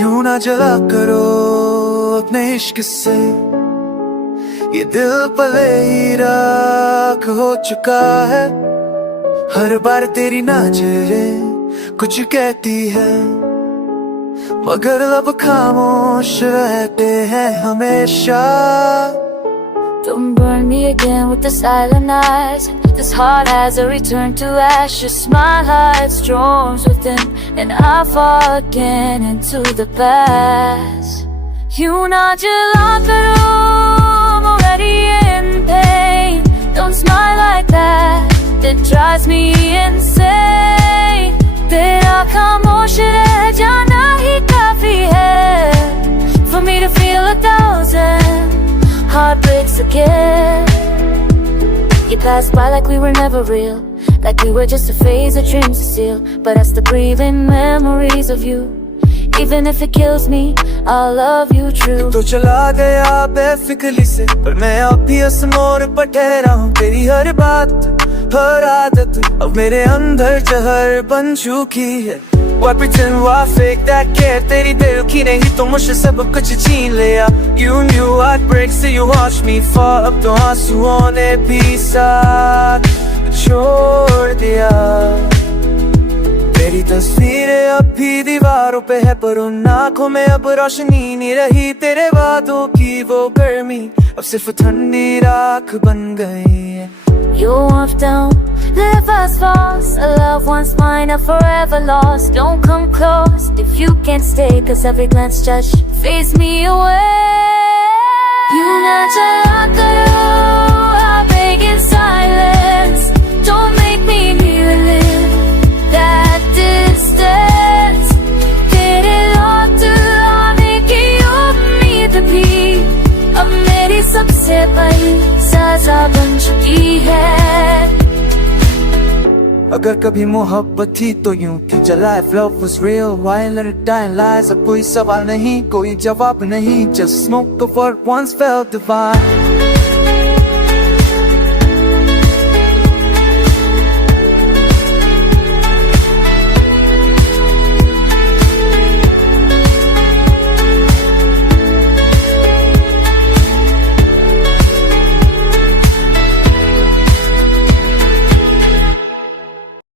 यूं ना जला करो अपने इश्क से, ये दिल पले ही राख हो चुका है। हर बार तेरी नजरें कुछ कहती है, मगर लब खामोश रहते हैं हमेशा। Don't burn me again with the silent eyes. This heart has a return to ashes. My heart storms within, and I fall again into the past. You na jala karo, I'm already in pain. Don't smile like that, that drives me insane. Tera khamosh reh jana hi kafi hai for me to feel 1,000 heartbreaks again. You passed by like we were never real, like we were just a phase of dreams to steal. But I still breathe in memories of you. Even if it kills me, I'll love you true. तो चला गया बेफिक्री से, पर मैं अब भी उस मोड़ पर ठहरा हूँ। तेरी हर बात, हर आदत अब मेरे अंदर जहर बन चुकी है। Why pretend, why fake that care? तेरी दिल की नहीं तो मुझसे सब कुछ छीन लिया। You knew I'd break, so you watched me fall. अब तो आंसुओं ने भी साथ छोड़ दिया। तेरी तस्वीरें अब भी दीवारों पे है, पर उन आँखों में अब रोशनी नहीं रही। तेरे वादों की वो गर्मी अब सिर्फ ठंडी राख बन गई है। You off down, live as false. A love once mine, a forever lost. Don't come close if you can't stay, cause every glance just fades me away. You na jala karo, I beg in silence. Don't make me relive that distance. Tere lौट आने की उम्मीद भी अब मेरी सबसे बड़ी सजा बन चुकी है। अगर कभी मोहब्बत थी तो यूं थी, चला if love was real, why let it die in lies? अब कोई सवाल नहीं, कोई जवाब नहीं, just smoke of what once felt divine.